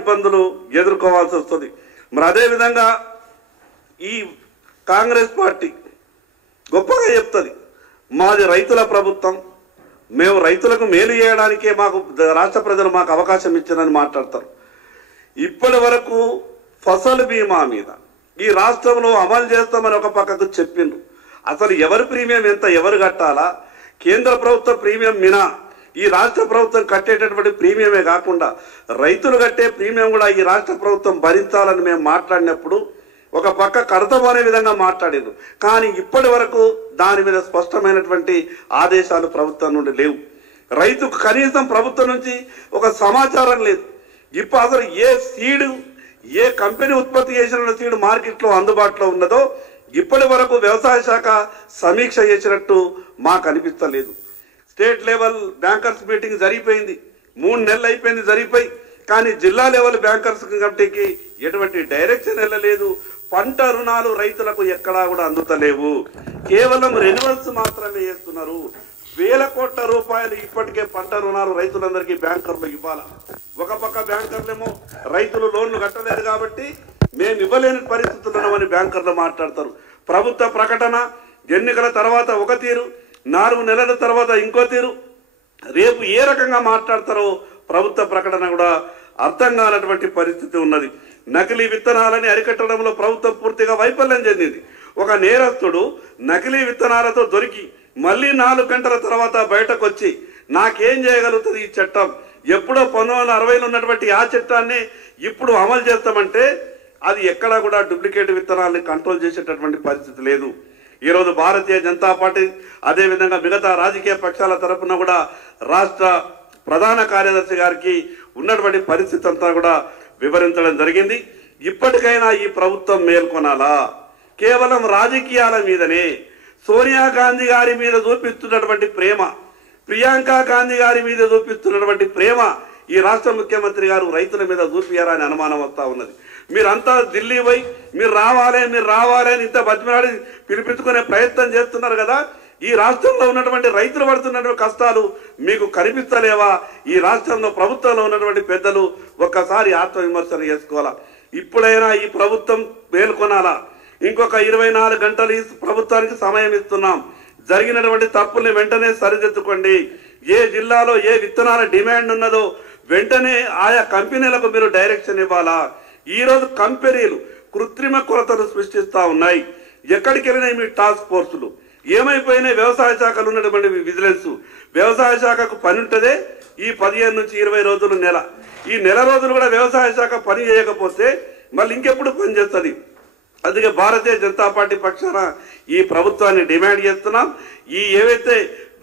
ఇబ్బందులు ఎదుర్కోవాల్సి వస్తుంది. మరి అదే విధంగా ఈ కాంగ్రెస్ పార్టీ గొప్పగా చెప్తుంది, మాది రైతుల ప్రభుత్వం, మేము రైతులకు మేలు చేయడానికే మాకు రాష్ట్ర ప్రజలు మాకు అవకాశం ఇచ్చారని మాట్లాడతారు. ఇప్పటి వరకు ఫసల్ బీమా మీద ఈ రాష్ట్రంలో అమలు చేస్తామని ఒక పక్కకు చెప్పిండ్రు. అసలు ఎవరి ప్రీమియం ఎంత, ఎవరు కట్టాలా? కేంద్ర ప్రభుత్వ ప్రీమియం మినా ఈ రాష్ట్ర ప్రభుత్వం కట్టేటటువంటి ప్రీమియమే కాకుండా రైతులు కట్టే ప్రీమియం కూడా ఈ రాష్ట్ర ప్రభుత్వం భరించాలని మేము మాట్లాడినప్పుడు ఒక పక్క కడతాం అనే విధంగా మాట్లాడారు. కానీ ఇప్పటి వరకు దాని మీద స్పష్టమైనటువంటి ఆదేశాలు ప్రభుత్వం నుండి లేవు. రైతుకు కనీసం ప్రభుత్వం నుంచి ఒక సమాచారం లేదు. ఇప్పుడు అసలు ఏ సీడు, ఏ కంపెనీ ఉత్పత్తి చేసిన సీడు మార్కెట్లో అందుబాటులో ఉన్నదో ఇప్పటి వరకు వ్యవసాయ శాఖ సమీక్ష చేసినట్టు మాకు అనిపిస్తలేదు. స్టేట్ లెవెల్ బ్యాంకర్స్ మీటింగ్ జరిగిపోయింది, 3 నెలలు అయిపోయింది జరిగిపోయి, కానీ జిల్లా లెవెల్ బ్యాంకర్స్ కమిటీకి ఎటువంటి డైరెక్షన్ వెళ్ళలేదు. పంట రుణాలు రైతులకు ఎక్కడా కూడా అందుతలేవు. కేవలం రెన్యువల్స్ మాత్రమే చేస్తున్నారు. వేల కోట్ల రూపాయలు ఇప్పటికే పంట రుణాలు రైతులందరికీ బ్యాంకర్లు ఇవ్వాల. ఒక పక్క బ్యాంకర్లేమో రైతులు లోన్లు కట్టలేదు కాబట్టి మేము ఇవ్వలేని పరిస్థితులున్నామని బ్యాంకర్లు మాట్లాడతారు. ప్రభుత్వ ప్రకటన ఎన్నికల తర్వాత ఒక తీరు, 4 నెలల తర్వాత ఇంకో తీరు. రేపు ఏ రకంగా మాట్లాడతారో ప్రభుత్వ ప్రకటన కూడా అర్థం కానటువంటి పరిస్థితి ఉన్నది. నకిలీ విత్తనాలని అరికట్టడంలో ప్రభుత్వం పూర్తిగా వైఫల్యం చెందింది. ఒక నేరస్తుడు నకిలీ విత్తనాలతో దొరికి మళ్ళీ 4 గంటల తర్వాత బయటకు వచ్చి నాకేం చేయగలుగుతుంది ఈ చట్టం, ఎప్పుడో 1960లో ఉన్నటువంటి ఆ చట్టాన్ని ఇప్పుడు అమలు చేస్తామంటే అది ఎక్కడా కూడా డూప్లికేట్ విత్తనాలని కంట్రోల్ చేసేటటువంటి పరిస్థితి లేదు. ఈరోజు భారతీయ జనతా పార్టీ అదేవిధంగా మిగతా రాజకీయ పక్షాల తరఫున కూడా రాష్ట్ర ప్రధాన కార్యదర్శి గారికి ఉన్నటువంటి పరిస్థితి అంతా కూడా వివరించడం జరిగింది. ఇప్పటికైనా ఈ ప్రభుత్వం మేల్కొనాలా? కేవలం రాజకీయాల మీదనే సోనియా గాంధీ గారి మీద చూపిస్తున్నటువంటి ప్రేమ, ప్రియాంక గాంధీ గారి మీద చూపిస్తున్నటువంటి ప్రేమ ఈ రాష్ట్ర ముఖ్యమంత్రి గారు రైతుల మీద చూపియారని అనుమానం వస్తూ ఉన్నది. మీరంతా ఢిల్లీ పోయి మీరు రావాలి అని ఇంత బతిమాడి పిలిపించుకునే ప్రయత్నం చేస్తున్నారు కదా. ఈ రాష్ట్రంలో ఉన్నటువంటి రైతులు పడుతున్నటువంటి కష్టాలు మీకు కనిపిస్తలేవా? ఈ రాష్ట్రంలో ప్రభుత్వంలో ఉన్నటువంటి పెద్దలు ఒక్కసారి ఆత్మవిమర్శన చేసుకోవాలా. ఇప్పుడైనా ఈ ప్రభుత్వం మేల్కొనాలా? ఇంకొక 24 గంటలు ఈ ప్రభుత్వానికి సమయం ఇస్తున్నాం. జరిగినటువంటి తప్పుల్ని వెంటనే సరిదిద్దుకోండి. ఏ జిల్లాలో ఏ విత్తనాల డిమాండ్ ఉన్నదో వెంటనే ఆయా కంపెనీలకు మీరు డైరెక్షన్ ఇవ్వాలా. ఈరోజు కంపెనీలు కృత్రిమ కొరతలు సృష్టిస్తూ ఉన్నాయి. ఎక్కడికి వెళ్ళినాయి మీ టాస్క్ ఫోర్సులు? ఏమైపోయినాయి వ్యవసాయ శాఖలు ఉన్నటువంటి విజిలెన్స్? వ్యవసాయ శాఖకు పని ఉంటుందే ఈ 15 నుంచి 20 రోజులు నెల. ఈ నెల రోజులు కూడా వ్యవసాయ శాఖ పని చేయకపోతే మళ్ళీ ఇంకెప్పుడు పని చేస్తుంది? అందుకే భారతీయ జనతా పార్టీ పక్షాన ఈ ప్రభుత్వాన్ని డిమాండ్ చేస్తున్నాం. ఈ ఏవైతే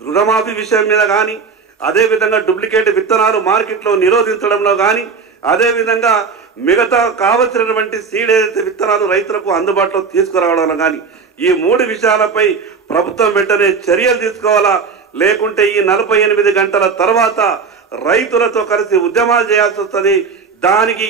రుణమాఫీ విషయం మీద కానీ, అదేవిధంగా డూప్లికేట్ విత్తనాలు మార్కెట్లో నిరోధించడంలో కానీ, అదేవిధంగా మిగతా కావలసినటువంటి సీడ్ ఏదైతే విత్తనాలు రైతులకు అందుబాటులో తీసుకురావడంలో కానీ, ఈ 3 విషయాలపై ప్రభుత్వం వెంటనే చర్యలు తీసుకోవాలా. లేకుంటే ఈ 48 గంటల తర్వాత రైతులతో కలిసి ఉద్యమాలు చేయాల్సి వస్తుంది. దానికి